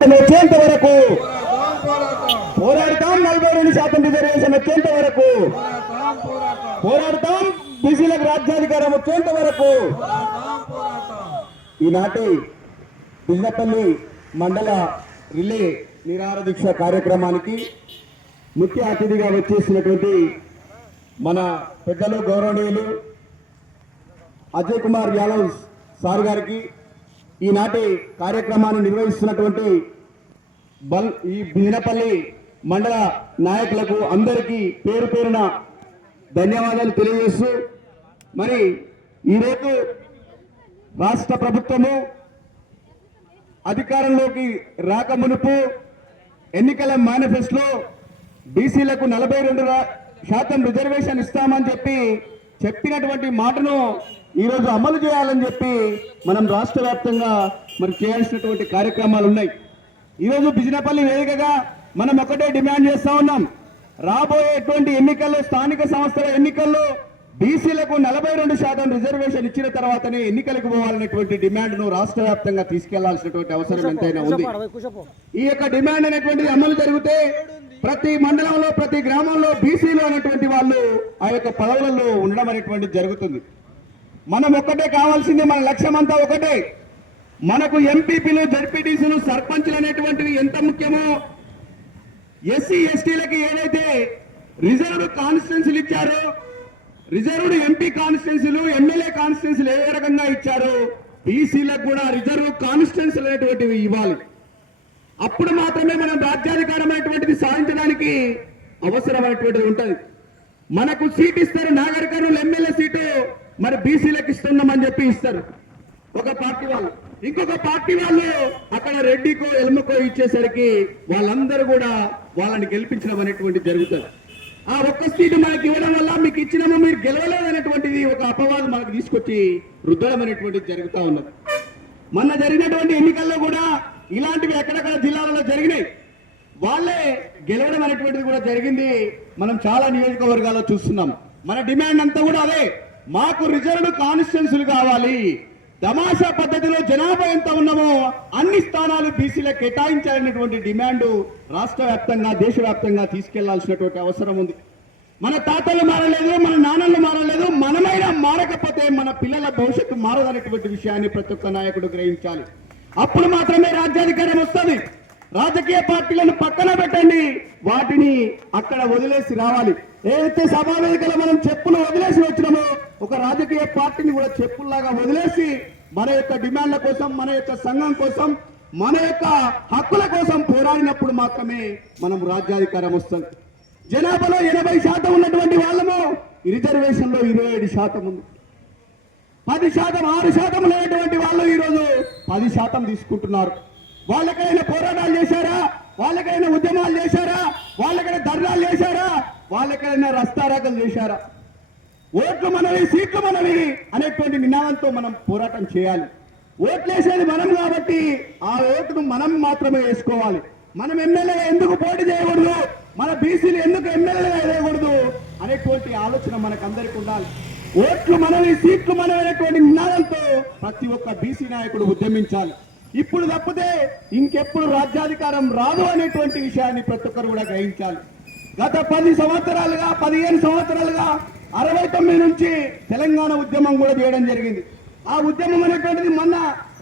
వచ్చేంత వరకు పోరాడతాం. 42% రిజర్వేషన్ వచ్చేంత వరకు పోరాడతాం. బీసీలకు రాజ్యాధికారం వచ్చేంత వరకు. ఈనాటి బిజినపల్లి మండల రిలే నిరాహార దీక్ష కార్యక్రమానికి ముఖ్య అతిథిగా వచ్చేసినటువంటి మన పెద్దలు గౌరవనీయులు అజయ్ కుమార్ యాదవ్ సార్ గారికి, ఈనాటి కార్యక్రమాన్ని నిర్వహిస్తున్నటువంటి ఈ బిజినపల్లి మండల నాయకులకు అందరికీ పేరు పేరున ధన్యవాదాలు తెలియజేస్తూ, మరి ఈరోజు రాష్ట్ర ప్రభుత్వము అధికారంలోకి రాక మునుపు ఎన్నికల మేనిఫెస్టోలో బీసీలకు 42% రిజర్వేషన్ ఇస్తామని చెప్పినటువంటి మాటను ఈరోజు అమలు చేయాలని చెప్పి మనం రాష్ట్ర వ్యాప్తంగా మరి చేయాల్సినటువంటి కార్యక్రమాలు ఉన్నాయి. ఈరోజు బిజినపల్లి వేదికగా మనం ఒకటే డిమాండ్ చేస్తా ఉన్నాం. రాబోయేటువంటి ఎన్నికల్లో, స్థానిక సంస్థల ఎన్నికల్లో బీసీలకు 42% రిజర్వేషన్ ఇచ్చిన తర్వాతనే ఎన్నికలకు పోవాలనేటువంటి డిమాండ్ను రాష్ట్ర వ్యాప్తంగా తీసుకెళ్లాల్సినటువంటి అవసరం ఎంతైనా ఉంది. ఈ యొక్క డిమాండ్ అనేటువంటిది అమలు జరిగితే ప్రతి మండలంలో, ప్రతి గ్రామంలో బీసీలు అనేటువంటి వాళ్ళు ఆ యొక్క పదవులలో ఉండడం అనేటువంటిది జరుగుతుంది. మనం ఒక్కటే కావాల్సింది, మన లక్ష్యం అంతా ఒకటే. మనకు ఎంపీపీలు, జడ్పీటీసీలు, సర్పంచ్లు అనేటువంటివి ఎంత ముఖ్యమో, ఎస్సీ ఎస్టీలకి ఏదైతే రిజర్వ్డ్ కాన్స్టిట్యున్సీలు ఇచ్చారో, రిజర్వ్డ్ ఎంపీ కాన్స్టిట్యున్సీలు, ఎమ్మెల్యే కాన్స్టిట్యున్సీలు ఏ రకంగా ఇచ్చారో బీసీలకు కూడా రిజర్వ్ కాన్స్టిట్యున్సీలు అనేటువంటివి ఇవ్వాలి. అప్పుడు మాత్రమే మనం రాజ్యాధికారం అనేటువంటిది సాధించడానికి అవసరమైనటువంటిది ఉంటుంది. మనకు సీట్ ఇస్తారు, నాగర్ కర్నూలు ఎమ్మెల్యే సీటు మరి బీసీలకు ఇస్తున్నామని చెప్పి ఇస్తారు ఒక పార్టీ వాళ్ళు. ఇంకొక పార్టీ వాళ్ళు అక్కడ రెడ్డికో ఎల్మకో ఇచ్చేసరికి వాళ్ళందరూ కూడా వాళ్ళని గెలిపించడం అనేటువంటి జరుగుతుంది. ఆ ఒక్క సీటు మనకి ఇవ్వడం వల్ల మీకు ఇచ్చినామో మీరు గెలవలేదనేటువంటిది ఒక అపవాదం మనకు తీసుకొచ్చి రుద్దడం అనేటువంటిది జరుగుతూ ఉన్నది. మొన్న జరిగినటువంటి ఎన్నికల్లో కూడా ఇలాంటివి ఎక్కడెక్కడ జిల్లాలలో జరిగినాయి. వాళ్ళే గెలవడం అనేటువంటిది కూడా జరిగింది. మనం చాలా నియోజకవర్గాల్లో చూస్తున్నాం. మన డిమాండ్ అంతా కూడా అదే, మాకు రిజర్వ్డ్ కాన్స్టిట్యున్సీలు కావాలి. తమాషా పద్ధతిలో జనాభా ఎంత ఉన్నామో అన్ని స్థానాలు బీసీలకు కేటాయించాలనేటువంటి డిమాండ్ రాష్ట్ర వ్యాప్తంగా, దేశవ్యాప్తంగా తీసుకెళ్లాల్సినటువంటి అవసరం ఉంది. మన తాతలు మారలేదు, మన నాన్నలు మారలేదు, మనమైనా మారకపోతే మన పిల్లల భవిష్యత్తు మారదనేటువంటి విషయాన్ని ప్రతి ఒక్క నాయకుడు గ్రహించాలి. అప్పుడు మాత్రమే రాజ్యాధికారం వస్తుంది. రాజకీయ పార్టీలను పక్కన పెట్టండి, వాటిని అక్కడ వదిలేసి రావాలి. ఏదైతే సభావేదికలో మనం చెప్పులు వదిలేసి వచ్చినామో, ఒక రాజకీయ పార్టీని కూడా చెప్పుల్లాగా వదిలేసి మన యొక్క డిమాండ్ల కోసం, మన యొక్క సంఘం కోసం, మన యొక్క హక్కుల కోసం పోరాడినప్పుడు మాత్రమే మనం రాజ్యాధికారం వస్తుంది. జనాభాలో 80% ఉన్నటువంటి వాళ్ళము రిజర్వేషన్ లో 27% ఉంది. 10%, 6% లేనటువంటి వాళ్ళు ఈరోజు 10% తీసుకుంటున్నారు. వాళ్ళకైనా పోరాటాలు చేశారా? వాళ్ళకైనా ఉద్యమాలు చేశారా? వాళ్ళకైనా ధర్నాలు చేశారా? వాళ్ళకైనా రస్తారాకలు చేశారా? ఓట్లు మనవి, సీట్లు మనవి అనేటువంటి నినాదంతో మనం పోరాటం చేయాలి. ఓట్లు వేసేది మనం కాబట్టి ఆ ఓటును మనం మాత్రమే వేసుకోవాలి. మనం ఎమ్మెల్యే ఎందుకు పోటీ చేయకూడదు, మన బీసీలు ఎందుకు ఎమ్మెల్యేగా వేయకూడదు అనేటువంటి ఆలోచన మనకందరికీ ఉండాలి. ఓట్లు మనవి, సీట్లు మనవి అనేటువంటి నినాదంతో ప్రతి ఒక్క బీసీ నాయకుడు ఉద్యమించాలి. ఇప్పుడు తప్పితే ఇంకెప్పుడు రాజ్యాధికారం రాదు అనేటువంటి విషయాన్ని ప్రతి ఒక్కరు కూడా గ్రహించాలి. గత 10 సంవత్సరాలుగా, 15 సంవత్సరాలుగా 69 నుంచి తెలంగాణ ఉద్యమం కూడా చేయడం జరిగింది. ఆ ఉద్యమం అనేటువంటిది మొన్న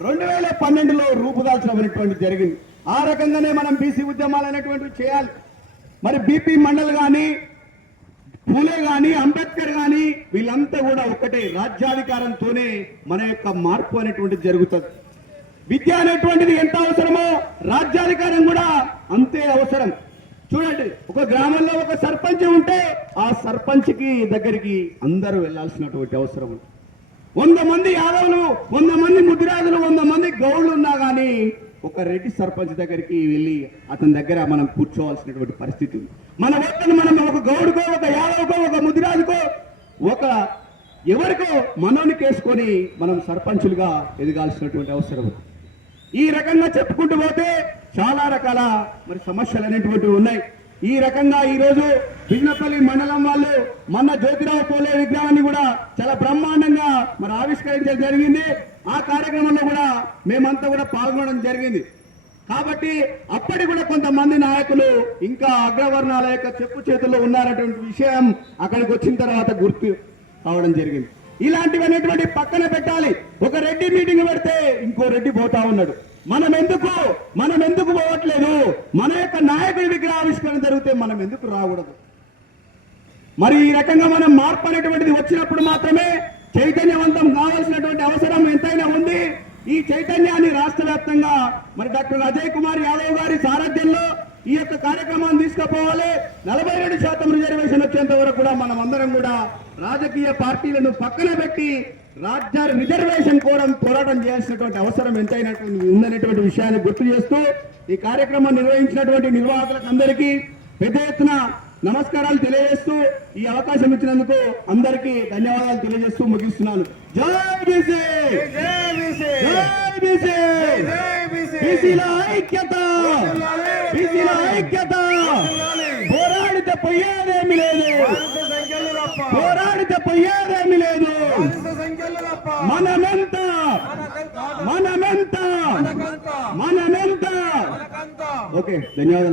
2012లో రూపుదాల్చడం అనేటువంటిది జరిగింది. ఆ రకంగానే మనం బీసీ ఉద్యమాలు అనేటువంటివి చేయాలి. మరి బీపీ మండల్ కానీ, పూలే కానీ, అంబేద్కర్ కానీ వీళ్ళంతా కూడా ఒకటే, రాజ్యాధికారంతోనే మన యొక్క మార్పు అనేటువంటిది జరుగుతుంది. విద్య అనేటువంటిది ఎంత అవసరమో రాజ్యాధికారం కూడా అంతే అవసరం. చూడండి, ఒక గ్రామంలో ఒక సర్పంచ్ ఉంటే ఆ సర్పంచ్కి దగ్గరికి అందరూ వెళ్లాల్సినటువంటి అవసరం ఉంది. 100 మంది యాదవులు, 100 మంది ముదిరాజులు, 100 మంది గౌడ్లు ఉన్నా కానీ ఒక రెడ్డి సర్పంచ్ దగ్గరికి వెళ్ళి అతని దగ్గర మనం కూర్చోవాల్సినటువంటి పరిస్థితి ఉంది. మన ఓట్లను మనం ఒక గౌడుకో, ఒక యాదవ్కో, ఒక ముదిరాజుకో, ఒక ఎవరికో మనోని కేసుకొని మనం సర్పంచులుగా ఎదగాల్సినటువంటి అవసరం ఉంది. ఈ రకంగా చెప్పుకుంటూ పోతే చాలా రకాల మరి సమస్యలు అనేటువంటివి ఉన్నాయి. ఈ రకంగా ఈరోజు బిజినపల్లి మండలం వాళ్ళు మొన్న జ్యోతిరావు పూలే విగ్రహాన్ని కూడా చాలా బ్రహ్మాండంగా మరి ఆవిష్కరించడం జరిగింది. ఆ కార్యక్రమంలో కూడా మేమంతా కూడా పాల్గొనడం జరిగింది. కాబట్టి అప్పటి కూడా కొంతమంది నాయకులు ఇంకా అగ్రవర్ణాల యొక్క చెప్పు చేతుల్లో ఉన్నారటువంటి విషయం అక్కడికి వచ్చిన తర్వాత గుర్తు కావడం జరిగింది. ఇలాంటివనేటువంటి పక్కన పెట్టాలి. ఒక రెడ్డి మీటింగ్ పెడితే ఇంకో రెడ్డి పోతా ఉన్నాడు. మనం ఎందుకు పోవట్లేదు? మన యొక్క నాయకుడి విగ్రహావిష్కరణ జరిగితే మనం ఎందుకు రాకూడదు? మరి ఈ రకంగా మనం మార్పు అనేటువంటిది వచ్చినప్పుడు మాత్రమే చైతన్యవంతం కావాల్సినటువంటి అవసరం ఎంతైనా ఉంది. ఈ చైతన్యాన్ని రాష్ట్ర వ్యాప్తంగా మరి డాక్టర్ అజయ్ కుమార్ యాదవ్ గారి సారథ్యంలో ఈ యొక్క కార్యక్రమాన్ని తీసుకుపోవాలి. 42% రిజర్వేషన్ వచ్చేంత వరకు కూడా మనం అందరం కూడా రాజకీయ పార్టీలను పక్కన పెట్టి రాజ్య రిజర్వేషన్ కూడా పోరాటం చేయాల్సినటువంటి అవసరం ఎంతైనా ఉందనేటువంటి విషయాన్ని గుర్తు చేస్తూ ఈ కార్యక్రమం నిర్వహించినటువంటి నిర్వాహకులకు అందరికీ పెద్ద ఎత్తున నమస్కారాలు తెలియజేస్తూ ఈ అవకాశం ఇచ్చినందుకు అందరికీ ధన్యవాదాలు తెలియజేస్తూ ముగిస్తున్నాను. జై బీసీ, జై బీసీ, బీసీల ఐక్యత, బీసీల ఐక్యత. పోరాడితే పోయేదేమి లేదు, పోరాడితే పోయేదేమి లేదు. మనమెంత మనమెంత మనమెంత. ఓకే, ధన్యవాదాలు.